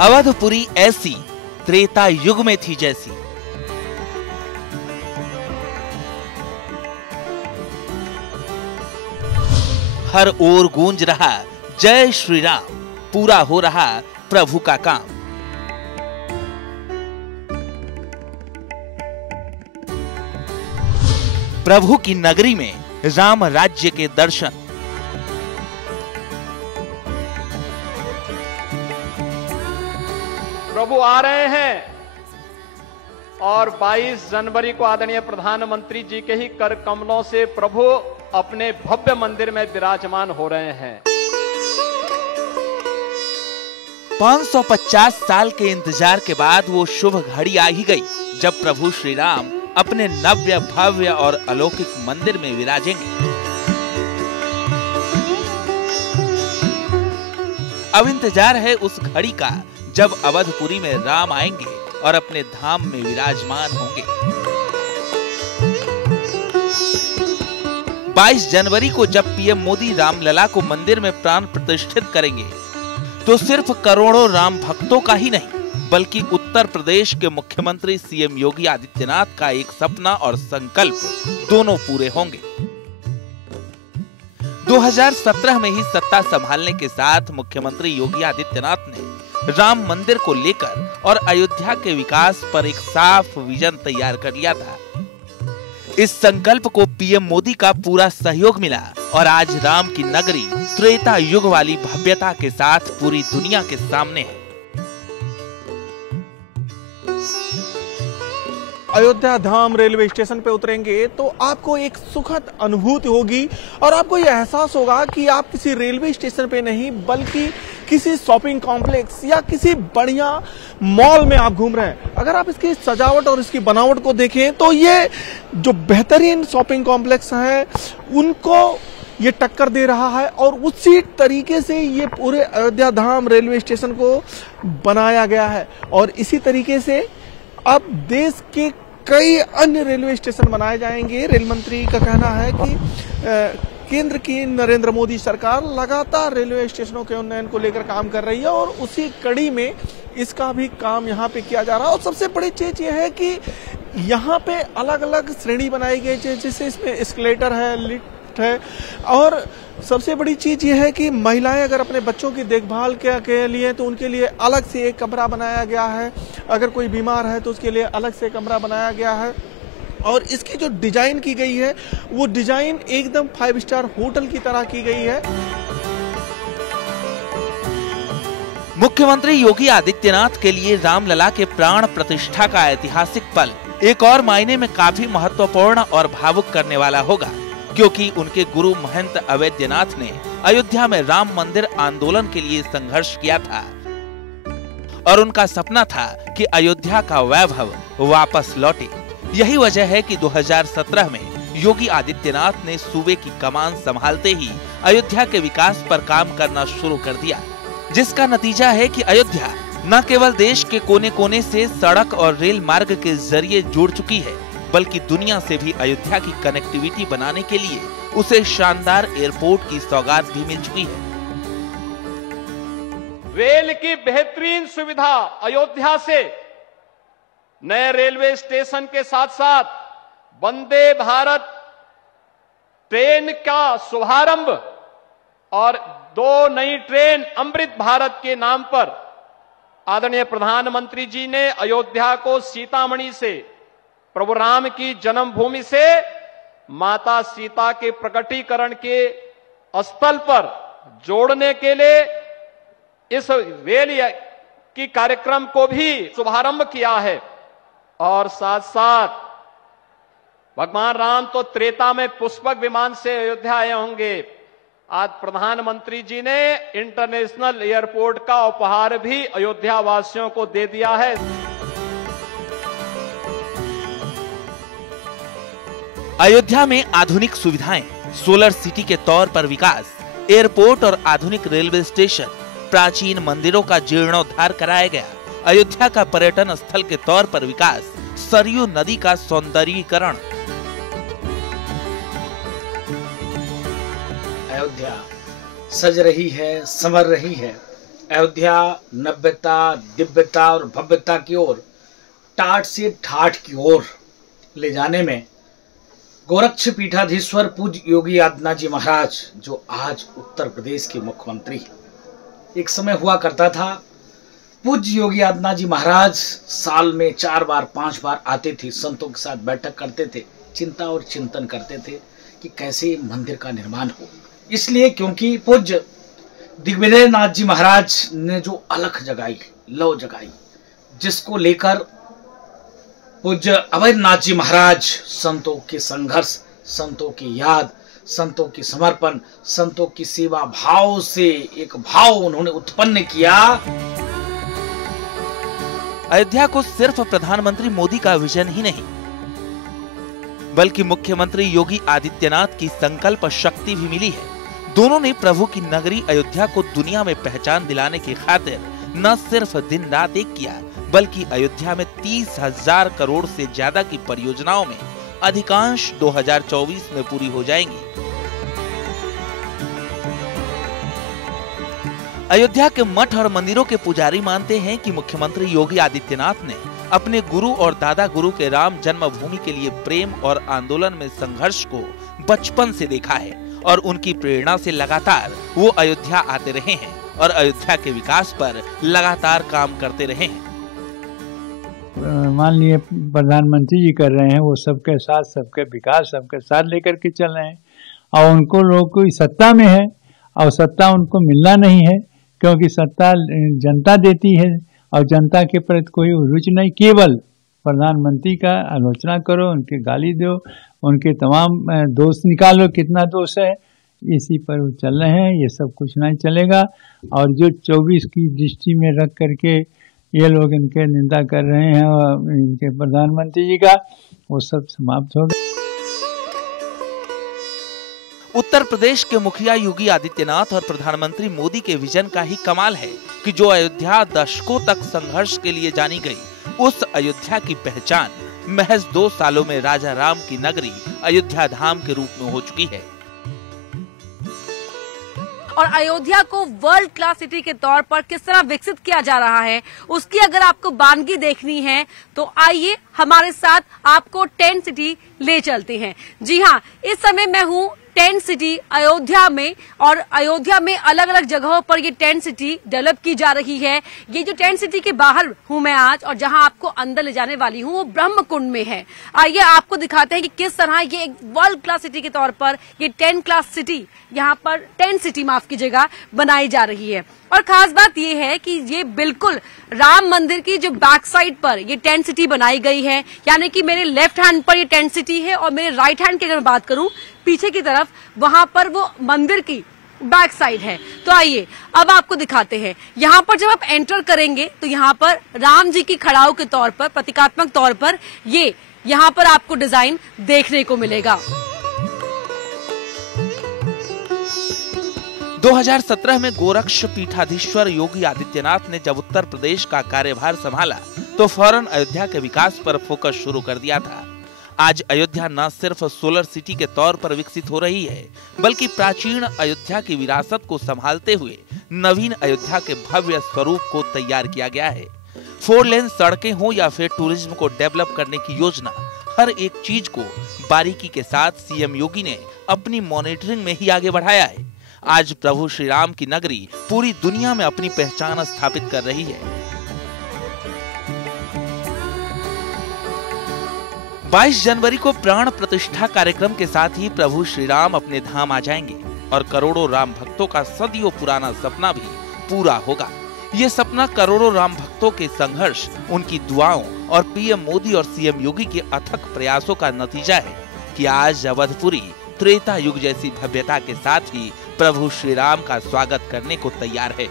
अवधपुरी ऐसी त्रेता युग में थी जैसी। हर ओर गूंज रहा जय श्री राम, पूरा हो रहा प्रभु का काम। प्रभु की नगरी में राम राज्य के दर्शन। प्रभु आ रहे हैं और 22 जनवरी को आदरणीय प्रधानमंत्री जी के ही कर कमलों से प्रभु अपने भव्य मंदिर में विराजमान हो रहे हैं। 550 साल के इंतजार के बाद वो शुभ घड़ी आ ही गई जब प्रभु श्री राम अपने नव्य भव्य और अलौकिक मंदिर में विराजेंगे। अब इंतजार है उस घड़ी का जब अवधपुरी में राम आएंगे और अपने धाम में विराजमान होंगे। 22 जनवरी को जब पीएम मोदी रामलला को मंदिर में प्राण प्रतिष्ठित करेंगे तो सिर्फ करोड़ों राम भक्तों का ही नहीं बल्कि उत्तर प्रदेश के मुख्यमंत्री सीएम योगी आदित्यनाथ का एक सपना और संकल्प दोनों पूरे होंगे। 2017 में ही सत्ता संभालने के साथ मुख्यमंत्री योगी आदित्यनाथ ने राम मंदिर को लेकर और अयोध्या के विकास पर एक साफ विजन तैयार कर लिया था। इस संकल्प को पीएम मोदी का पूरा सहयोग मिला और आज राम की नगरी त्रेता युग वाली भव्यता के साथ पूरी दुनिया के सामने है। अयोध्या धाम रेलवे स्टेशन पे उतरेंगे तो आपको एक सुखद अनुभूति होगी और आपको यह एहसास होगा कि आप किसी रेलवे स्टेशन पे नहीं बल्कि किसी शॉपिंग कॉम्प्लेक्स या किसी बढ़िया मॉल में आप घूम रहे हैं। अगर आप इसकी सजावट और इसकी बनावट को देखें तो ये जो बेहतरीन शॉपिंग कॉम्प्लेक्स है उनको ये टक्कर दे रहा है और उसी तरीके से ये पूरे अयोध्या धाम रेलवे स्टेशन को बनाया गया है। और इसी तरीके से अब देश के कई अन्य रेलवे स्टेशन बनाए जाएंगे। रेल मंत्री का कहना है कि केंद्र की नरेंद्र मोदी सरकार लगातार रेलवे स्टेशनों के उन्नयन को लेकर काम कर रही है और उसी कड़ी में इसका भी काम यहाँ पे किया जा रहा है। और सबसे बड़ी चीज ये है कि यहाँ पे अलग अलग श्रेणी बनाई गई है, जैसे इसमें एस्केलेटर है, लिफ्ट है। और सबसे बड़ी चीज ये है कि महिलाएं अगर अपने बच्चों की देखभाल के लिए तो उनके लिए अलग से एक कमरा बनाया गया है। अगर कोई बीमार है तो उसके लिए अलग से कमरा बनाया गया है। और इसकी जो डिजाइन की गई है वो डिजाइन एकदम 5 स्टार होटल की तरह की गई है। मुख्यमंत्री योगी आदित्यनाथ के लिए रामलला के प्राण प्रतिष्ठा का ऐतिहासिक पल एक और मायने में काफी महत्वपूर्ण और भावुक करने वाला होगा, क्योंकि उनके गुरु महंत अवैधनाथ ने अयोध्या में राम मंदिर आंदोलन के लिए संघर्ष किया था और उनका सपना था कि अयोध्या का वैभव वापस लौटे। यही वजह है कि 2017 में योगी आदित्यनाथ ने सूबे की कमान संभालते ही अयोध्या के विकास पर काम करना शुरू कर दिया, जिसका नतीजा है कि अयोध्या न केवल देश के कोने कोने से सड़क और रेल मार्ग के जरिए जुड़ चुकी है बल्कि दुनिया से भी अयोध्या की कनेक्टिविटी बनाने के लिए उसे शानदार एयरपोर्ट की सौगात भी मिल चुकी है। रेल की बेहतरीन सुविधा अयोध्या से नए रेलवे स्टेशन के साथ साथ वंदे भारत ट्रेन का शुभारंभ और 2 नई ट्रेन अमृत भारत के नाम पर आदरणीय प्रधानमंत्री जी ने अयोध्या को सीतामढ़ी से, प्रभु राम की जन्मभूमि से माता सीता के प्रकटीकरण के स्थल पर जोड़ने के लिए इस रेल की कार्यक्रम को भी शुभारंभ किया है। और साथ साथ भगवान राम तो त्रेता में पुष्पक विमान से अयोध्या आए होंगे, आज प्रधानमंत्री जी ने इंटरनेशनल एयरपोर्ट का उपहार भी अयोध्या वासियों को दे दिया है। अयोध्या में आधुनिक सुविधाएं, सोलर सिटी के तौर पर विकास, एयरपोर्ट और आधुनिक रेलवे स्टेशन, प्राचीन मंदिरों का जीर्णोद्धार कराया गया, अयोध्या का पर्यटन स्थल के तौर पर विकास, सरयू नदी का सौंदर्यीकरण। अयोध्या सज रही है, संवर रही है अयोध्या नव्यता, दिव्यता और भव्यता की ओर, टाट से ठाठ की ओर ले जाने में गोरक्ष पीठाधीश्वर पूज्य योगी आदित्यनाथ जी महाराज, जो आज उत्तर प्रदेश के मुख्यमंत्री हैं, एक समय हुआ करता था पूज्य योगी आदित्यनाथ जी महाराज साल में 4 बार 5 बार आते थे, संतों के साथ बैठक करते थे, चिंता और चिंतन करते थे कि कैसे मंदिर का निर्माण हो। इसलिए क्योंकि पूज्य दिग्विजयनाथ जी महाराज ने जो अलख जगाई, लौ जगाई, जिसको लेकर पूज्य अभयनाथ जी महाराज संतों के संघर्ष, संतों की याद, संतों की समर्पण, संतों की सेवा भाव से एक भाव उन्होंने उत्पन्न किया। अयोध्या को सिर्फ प्रधानमंत्री मोदी का विजन ही नहीं, बल्कि मुख्यमंत्री योगी आदित्यनाथ की संकल्प शक्ति भी मिली है। दोनों ने प्रभु की नगरी अयोध्या को दुनिया में पहचान दिलाने की खातिर न सिर्फ दिन रात एक किया, बल्कि अयोध्या में 30,000 करोड़ से ज्यादा की परियोजनाओं में अधिकांश 2024 में पूरी हो जाएंगी। अयोध्या के मठ और मंदिरों के पुजारी मानते हैं कि मुख्यमंत्री योगी आदित्यनाथ ने अपने गुरु और दादा गुरु के राम जन्मभूमि के लिए प्रेम और आंदोलन में संघर्ष को बचपन से देखा है और उनकी प्रेरणा से लगातार वो अयोध्या आते रहे हैं और अयोध्या के विकास पर लगातार काम करते रहे हैं। मान लिए प्रधानमंत्री जी कर रहे हैं, वो सबके साथ, सबके विकास सबके साथ लेकर के चल रहे हैं और उनको लोग कोई सत्ता में है और सत्ता उनको मिलना नहीं है, क्योंकि सत्ता जनता देती है और जनता के प्रति कोई रुचि नहीं। केवल प्रधानमंत्री का आलोचना करो, उनके गाली दो, उनके तमाम दोष निकालो, कितना दोष है, इसी पर वो चल रहे हैं। ये सब कुछ नहीं चलेगा और जो 24 की दृष्टि में रख करके ये लोग इनके निंदा कर रहे हैं और इनके प्रधानमंत्री जी का, वो सब समाप्त हो गया। उत्तर प्रदेश के मुखिया योगी आदित्यनाथ और प्रधानमंत्री मोदी के विजन का ही कमाल है कि जो अयोध्या दशकों तक संघर्ष के लिए जानी गई, उस अयोध्या की पहचान महज 2 सालों में राजा राम की नगरी अयोध्या धाम के रूप में हो चुकी है। और अयोध्या को वर्ल्ड क्लास सिटी के तौर पर किस तरह विकसित किया जा रहा है, उसकी अगर आपको बानगी देखनी है तो आइए हमारे साथ आपको टेंट सिटी ले चलते हैं। जी हाँ, इस समय मैं हूँ टेंट सिटी अयोध्या में और अयोध्या में अलग अलग जगहों पर ये टेंट सिटी डेवलप की जा रही है। ये जो टेंट सिटी के बाहर हूँ मैं आज और जहाँ आपको अंदर ले जाने वाली हूँ वो ब्रह्म कुंड में है। आइए आपको दिखाते हैं कि किस तरह ये एक वर्ल्ड क्लास सिटी के तौर पर ये 10 क्लास सिटी, यहाँ पर टेंट सिटी माफ कीजिएगा, बनाई जा रही है। और खास बात ये है कि ये बिल्कुल राम मंदिर की जो बैक साइड पर ये टेंट सिटी बनाई गई है, यानी कि मेरे लेफ्ट हैंड पर ये टेंट सिटी है और मेरे राइट हैंड की अगर मैं बात करूं पीछे की तरफ, वहां पर वो मंदिर की बैक साइड है। तो आइए अब आपको दिखाते हैं। यहाँ पर जब आप एंटर करेंगे तो यहाँ पर राम जी की खड़ाऊ के तौर पर, प्रतीकात्मक तौर पर ये यहाँ पर आपको डिजाइन देखने को मिलेगा। 2017 में गोरक्ष पीठाधीश्वर योगी आदित्यनाथ ने जब उत्तर प्रदेश का कार्यभार संभाला तो फौरन अयोध्या के विकास पर फोकस शुरू कर दिया था। आज अयोध्या न सिर्फ सोलर सिटी के तौर पर विकसित हो रही है, बल्कि प्राचीन अयोध्या की विरासत को संभालते हुए नवीन अयोध्या के भव्य स्वरूप को तैयार किया गया है। 4 लेन सड़कें हो या फिर टूरिज्म को डेवलप करने की योजना, हर एक चीज को बारीकी के साथ सीएम योगी ने अपनी मॉनिटरिंग में ही आगे बढ़ाया है। आज प्रभु श्री राम की नगरी पूरी दुनिया में अपनी पहचान स्थापित कर रही है। 22 जनवरी को प्राण प्रतिष्ठा कार्यक्रम के साथ ही प्रभु श्री राम अपने धाम आ जाएंगे और करोड़ों राम भक्तों का सदियों पुराना सपना भी पूरा होगा। ये सपना करोड़ों राम भक्तों के संघर्ष, उनकी दुआओं और पीएम मोदी और सीएम योगी के अथक प्रयासों का नतीजा है कि आज अवधपुरी त्रेता युग जैसी भव्यता के साथ ही प्रभु श्री राम का स्वागत करने को तैयार है।